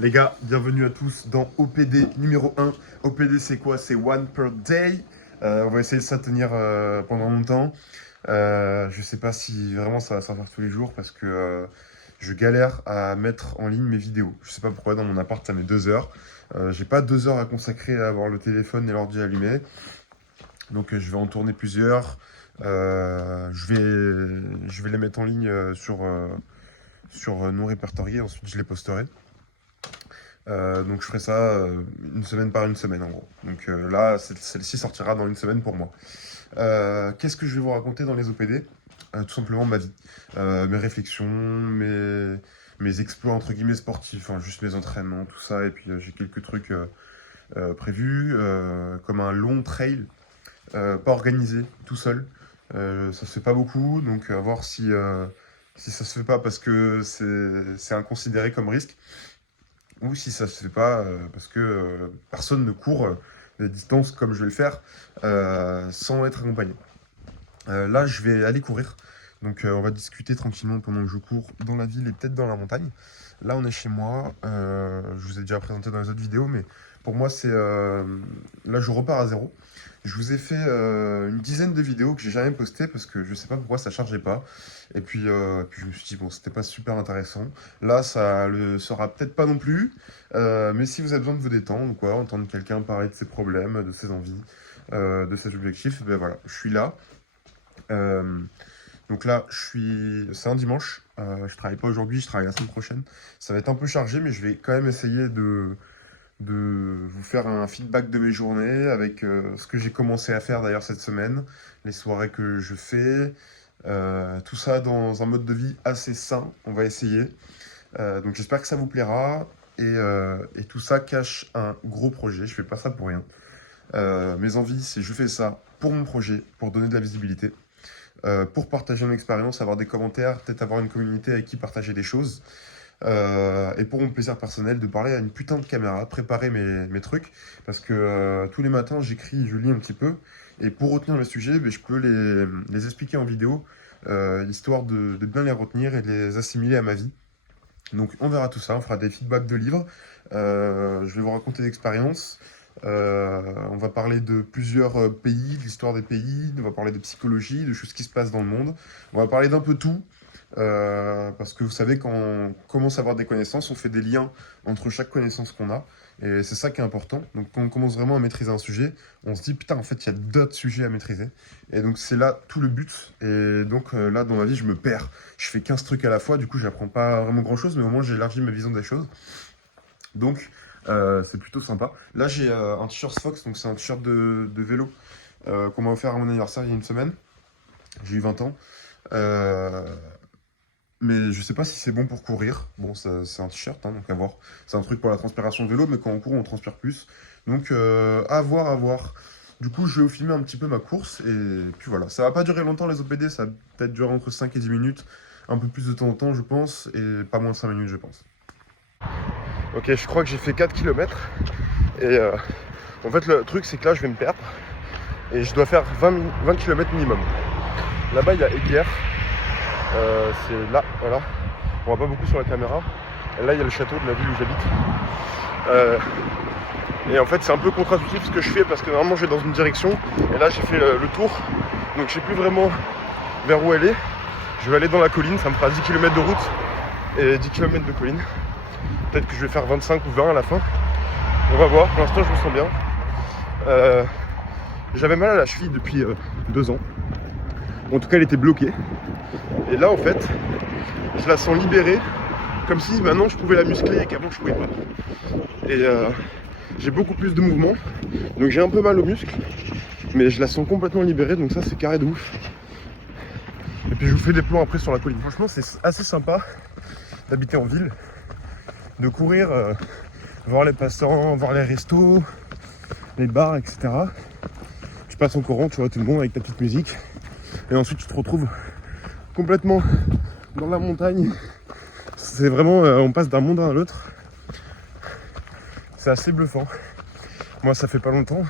Les gars, bienvenue à tous dans OPD numéro 1. OPD c'est quoi? C'est one per day. On va essayer de ça tenir pendant longtemps. Je sais pas si vraiment ça va se faire tous les jours parce que je galère à mettre en ligne mes vidéos. Je sais pas pourquoi dans mon appart ça met 2 heures. J'ai pas 2 heures à consacrer à avoir le téléphone et l'ordi allumé. Donc je vais en tourner plusieurs. Je vais les mettre en ligne sur non répertoriés. Ensuite je les posterai. Donc je ferai ça une semaine par une semaine en gros. Donc là, celle-ci sortira dans une semaine pour moi. Qu'est-ce que je vais vous raconter dans les OPD? Tout simplement ma vie, mes réflexions, mes exploits entre guillemets sportifs, hein, juste mes entraînements, tout ça. Et puis j'ai quelques trucs prévus, comme un long trail, pas organisé, tout seul. Ça se fait pas beaucoup, donc à voir si ça se fait pas parce que c'est inconsidéré comme risque. Ou si ça se fait pas parce que personne ne court des distances comme je vais le faire sans être accompagné. Là, je vais aller courir. Donc, on va discuter tranquillement pendant que je cours dans la ville et peut-être dans la montagne. Là, on est chez moi. Je vous ai déjà présenté dans les autres vidéos, mais pour moi, là, je repars à zéro. Je vous ai fait une dizaine de vidéos que j'ai jamais postées parce que je sais pas pourquoi ça chargeait pas. Et puis je me suis dit, bon, c'était pas super intéressant. Là, ça le sera peut-être pas non plus. Mais si vous avez besoin de vous détendre, quoi, entendre quelqu'un parler de ses problèmes, de ses envies, de ses objectifs, ben voilà, je suis là. Euh, donc là, c'est un dimanche. Je travaille pas aujourd'hui, je travaille la semaine prochaine. Ça va être un peu chargé, mais je vais quand même essayer de vous faire un feedback de mes journées avec ce que j'ai commencé à faire d'ailleurs cette semaine, les soirées que je fais, tout ça dans un mode de vie assez sain, on va essayer. Donc j'espère que ça vous plaira et tout ça cache un gros projet, je fais pas ça pour rien. Mes envies, c'est je fais ça pour mon projet, pour donner de la visibilité, pour partager mon expérience, avoir des commentaires, peut-être avoir une communauté avec qui partager des choses. Et pour mon plaisir personnel, de parler à une putain de caméra, préparer mes trucs, parce que tous les matins j'écris, je lis un petit peu, et pour retenir le sujet, ben, je peux les expliquer en vidéo, histoire de bien les retenir et de les assimiler à ma vie. Donc on verra tout ça, on fera des feedbacks de livres, je vais vous raconter l'expérience, on va parler de plusieurs pays, de l'histoire des pays, on va parler de psychologie, de choses qui se passent dans le monde, on va parler d'un peu tout. Parce que vous savez, quand on commence à avoir des connaissances, on fait des liens entre chaque connaissance qu'on a. Et c'est ça qui est important. Donc quand on commence vraiment à maîtriser un sujet, on se dit, putain, en fait, il y a d'autres sujets à maîtriser. Et donc c'est là tout le but. Et donc là, dans ma vie, je me perds. Je fais 15 trucs à la fois, du coup, j'apprends pas vraiment grand-chose, mais au moins, j'ai élargi ma vision des choses. Donc c'est plutôt sympa. Là, j'ai un t-shirt Fox, donc c'est un t-shirt de vélo qu'on m'a offert à mon anniversaire il y a une semaine. J'ai eu 20 ans. Euh, mais je sais pas si c'est bon pour courir. Bon, c'est un t-shirt, hein, donc à voir. C'est un truc pour la transpiration de vélo, mais quand on court, on transpire plus. Donc à voir, à voir. Du coup, je vais vous filmer un petit peu ma course. Et puis voilà. Ça va pas durer longtemps les OPD, ça va peut-être durer entre 5 et 10 minutes. Un peu plus de temps en temps, je pense. Et pas moins de 5 minutes, je pense. Ok, je crois que j'ai fait 4 km. Et en fait, le truc, c'est que là, je vais me perdre. Et je dois faire 20 km minimum. Là-bas, il y a Aiguière. C'est là, voilà. On voit pas beaucoup sur la caméra. Et là, il y a le château de la ville où j'habite. Et en fait, c'est un peu contre-intuitif ce que je fais parce que normalement, je vais dans une direction. Et là, j'ai fait le tour. Donc, je sais plus vraiment vers où aller. Je vais aller dans la colline. Ça me fera 10 km de route et 10 km de colline. Peut-être que je vais faire 25 ou 20 à la fin. On va voir. Pour l'instant, je me sens bien. J'avais mal à la cheville depuis 2 ans. En tout cas, elle était bloquée. Et là, en fait, je la sens libérée, comme si maintenant je pouvais la muscler et qu'avant je pouvais pas. Et j'ai beaucoup plus de mouvement, donc j'ai un peu mal aux muscles, mais je la sens complètement libérée, donc ça c'est carré de ouf. Et puis je vous fais des plans après sur la colline. Franchement, c'est assez sympa d'habiter en ville, de courir, voir les passants, voir les restos, les bars, etc. Tu passes en courant, tu vois tout le monde avec ta petite musique, et ensuite tu te retrouves complètement dans la montagne. C'est vraiment, on passe d'un monde à l'autre. C'est assez bluffant. Moi, ça fait pas longtemps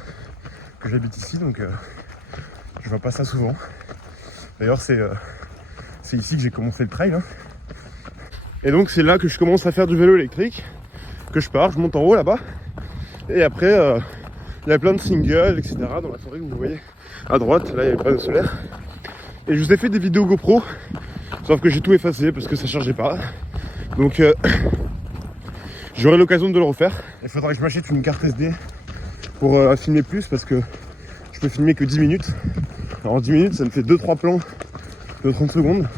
que j'habite ici, donc je vois pas ça souvent. D'ailleurs, c'est ici que j'ai commencé le trail. Hein. Et donc, c'est là que je commence à faire du vélo électrique. que je pars, je monte en haut là-bas. Et après, il y a plein de singles, etc. dans la forêt que vous voyez à droite. Là, il y a les panneaux solaires. Et je vous ai fait des vidéos GoPro, sauf que j'ai tout effacé parce que ça chargeait pas. Donc, j'aurai l'occasion de le refaire. Il faudra que je m'achète une carte SD pour filmer plus parce que je peux filmer que 10 minutes. Alors, en 10 minutes, ça me fait 2-3 plans de 30 secondes.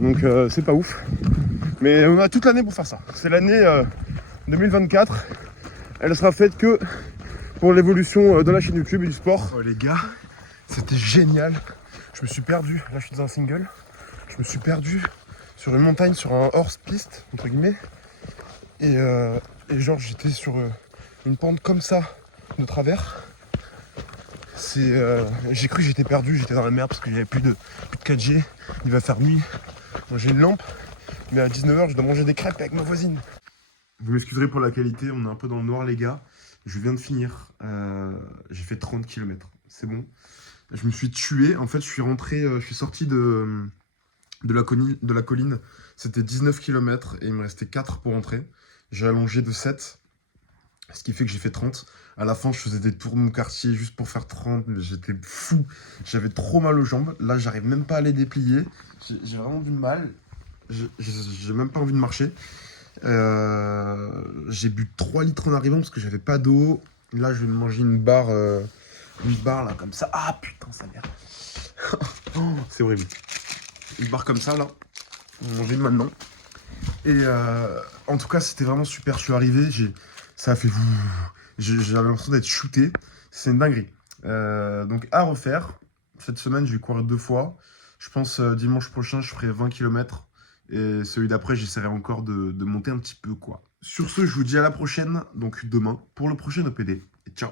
Donc, c'est pas ouf. Mais on a toute l'année pour faire ça. C'est l'année 2024. Elle sera faite que pour l'évolution de la chaîne YouTube et du sport. Oh les gars, c'était génial. Je me suis perdu. Là, je suis dans un single. Je me suis perdu sur une montagne, sur un hors-piste, entre guillemets. Et genre, j'étais sur une pente comme ça, de travers. J'ai cru que j'étais perdu, j'étais dans la merde parce qu'il n'y avait plus de 4G. Il va faire nuit. Moi, j'ai une lampe. Mais à 19h, je dois manger des crêpes avec ma voisine. Vous m'excuserez pour la qualité, on est un peu dans le noir les gars. Je viens de finir, j'ai fait 30 km, c'est bon. Je me suis tué, en fait je suis rentré, je suis sorti de la colline, c'était 19 km et il me restait 4 pour rentrer. J'ai allongé de 7, ce qui fait que j'ai fait 30. À la fin je faisais des tours de mon quartier juste pour faire 30, mais j'étais fou. J'avais trop mal aux jambes, là j'arrive même pas à les déplier. J'ai vraiment du mal. J'ai même pas envie de marcher. J'ai bu 3 litres en arrivant parce que j'avais pas d'eau. Là, je vais me manger une barre là comme ça. Ah putain, sa mère. Oh, c'est horrible. Une barre comme ça là. On va manger maintenant. Et en tout cas, c'était vraiment super. Je suis arrivé, ça a fait. J'avais l'impression d'être shooté. C'est une dinguerie. Donc à refaire. Cette semaine, je vais courir 2 fois. Je pense dimanche prochain, je ferai 20 km. Et celui d'après, j'essaierai encore de monter un petit peu, quoi. Sur ce, je vous dis à la prochaine, donc demain, pour le prochain OPD. Et ciao!